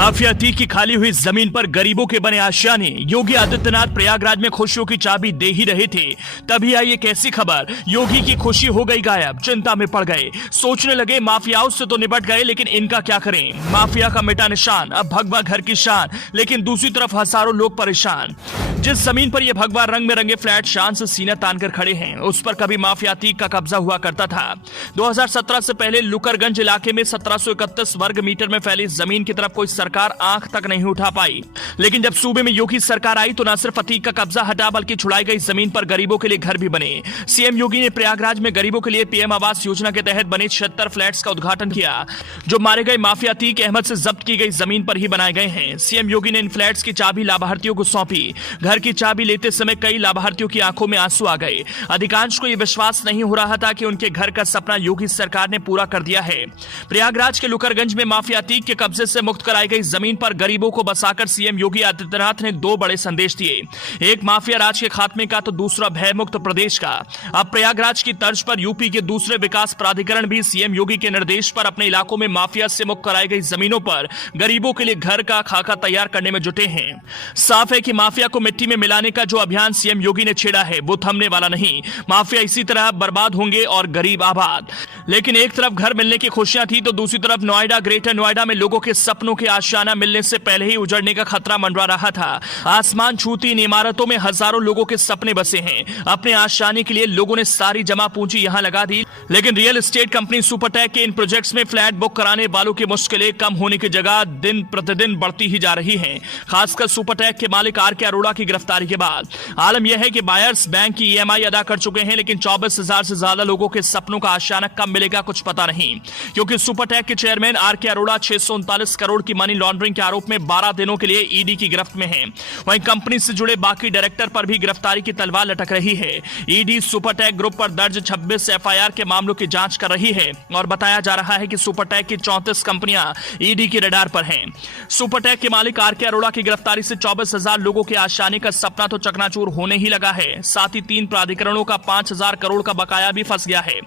माफियाती की खाली हुई जमीन पर गरीबों के बने आशियाने। योगी आदित्यनाथ प्रयागराज में खुशियों की चाबी दे ही रहे थे, तभी आई एक ऐसी खबर, योगी की खुशी हो गई गायब। चिंता में पड़ गए, सोचने लगे माफियाओं से तो निपट गए, लेकिन इनका क्या करें। माफिया का मिटा निशान, अब भगवा घर की शान, लेकिन दूसरी तरफ हजारों लोग परेशान। जिस जमीन पर ये भगवा रंग में रंगे फ्लैट शान से सीना तानकर खड़े हैं, उस पर कभी माफियाती का कब्जा हुआ करता था। 2017 से पहले लुकरगंज इलाके में 1731 वर्ग मीटर में फैली जमीन की तरफ कोई सरकार आंख तक नहीं उठा पाई, लेकिन जब सूबे में योगी सरकार आई तो न सिर्फ अतीक का कब्जा हटा, बल्कि छुड़ाई गई जमीन पर गरीबों के लिए घर भी बने। सीएम योगी ने प्रयागराज में गरीबों के लिए पीएम आवास योजना के तहत बने 76 फ्लैट्स का उद्घाटन किया, जो मारे गए माफिया अतीक अहमद से जब्त की गई जमीन पर ही बनाए गए हैं। सीएम योगी ने इन फ्लैट्स की चाबी लाभार्थियों को सौंपी। घर की चाबी लेते समय कई लाभार्थियों की आंखों में आंसू आ गए। अधिकांश को यह विश्वास नहीं हो रहा था कि उनके घर का सपना योगी सरकार ने पूरा कर दिया है। प्रयागराज के लुकरगंज में माफिया अतीक के कब्जे से मुक्त कराई गई जमीन पर गरीबों को बसाकर सीएम योगी आदित्यनाथ ने दो बड़े संदेश दिए, एक माफिया राज के खात्मे का तो दूसरा भयमुक्त प्रदेश का। अब प्रयागराज की तर्ज पर यूपी के दूसरे विकास प्राधिकरण भी सीएम योगी के निर्देश पर अपने इलाकों में माफिया से मुक्त कराई गई जमीनों पर गरीबों के लिए घर का खाका तैयार करने में जुटे हैं। साफ है कि माफिया को मिट्टी में मिलाने का जो अभियान सीएम योगी ने छेड़ा है वो थमने वाला नहीं। माफिया इसी तरह बर्बाद होंगे और गरीब आबाद। लेकिन एक तरफ घर मिलने की खुशियां थी तो दूसरी तरफ नोएडा, ग्रेटर नोएडा में लोगों के सपनों के आशियाना मिलने से पहले ही उजड़ने का खतरा मंडरा रहा था। आसमान छूती इन इमारतों में हजारों लोगों के सपने बसे हैं। अपने आशियाने के लिए लोगों ने सारी जमा पूंजी यहां लगा दी, लेकिन रियल एस्टेट कंपनी सुपरटेक के इन प्रोजेक्ट्स में फ्लैट बुक कराने वालों की मुश्किलें कम होने की जगह दिन प्रतिदिन बढ़ती ही जा रही हैं। खासकर सुपरटेक के मालिक आर.के. अरोड़ा की गिरफ्तारी के बाद आलम यह है कि बायर्स बैंक की ईएमआई अदा कर चुके हैं, लेकिन 24,000 से ज्यादा लोगों के सपनों का आशियाना कब मिलेगा कुछ पता नहीं, क्योंकि सुपरटेक के चेयरमैन आर.के. अरोड़ा 639 करोड़ की मनी लॉन्ड्रिंग के आरोप में 12 दिनों के लिए ईडी की गिरफ्त में हैं। वहीं कंपनी से जुड़े बाकी डायरेक्टर पर भी गिरफ्तारी की तलवार लटक रही है। ईडी सुपरटेक ग्रुप पर दर्ज 26 एफआईआर के मामलों की जांच कर रही है और बताया जा रहा है कि सुपरटेक की 34 कंपनियां ईडी के रडार पर हैं। सुपरटेक के मालिक आर.के. अरोड़ा की गिरफ्तारी से 24,000 लोगों के आशियाने का सपना तो चकनाचूर होने ही लगा है, साथ ही 3 प्राधिकरणों का 5,000 करोड़ का बकाया भी फंस गया है।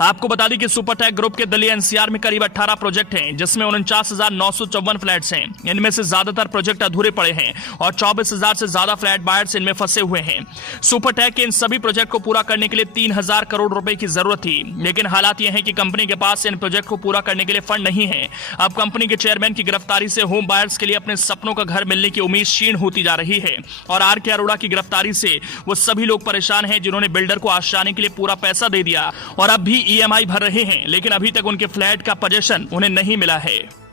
आपको बता दें कि सुपरटेक ग्रुप के दिल्ली एनसीआर में करीब 18 प्रोजेक्ट हैं, जिसमें 49,954 फ्लैट्स हैं। इनमें से ज्यादातर प्रोजेक्ट अधूरे पड़े हैं और 24,000 से ज्यादा फ्लैट बायर्स इनमें फंसे हुए हैं। सुपरटेक के इन सभी प्रोजेक्ट को पूरा करने के लिए 3,000 करोड़ रुपए की जरूरत थी, लेकिन हालात यह है कि कंपनी के पास इन प्रोजेक्ट को पूरा करने के लिए फंड नहीं है। अब कंपनी के चेयरमैन की गिरफ्तारी से होम बायर्स के लिए अपने सपनों का घर मिलने की उम्मीद क्षीण होती जा रही है और आर.के. अरोड़ा की गिरफ्तारी से वो सभी लोग परेशान हैं जिन्होंने बिल्डर को आशियाने के लिए पूरा पैसा दे दिया और अब भी ईएमआई भर रहे हैं, लेकिन अभी तक उनके फ्लैट का पोजीशन उन्हें नहीं मिला है।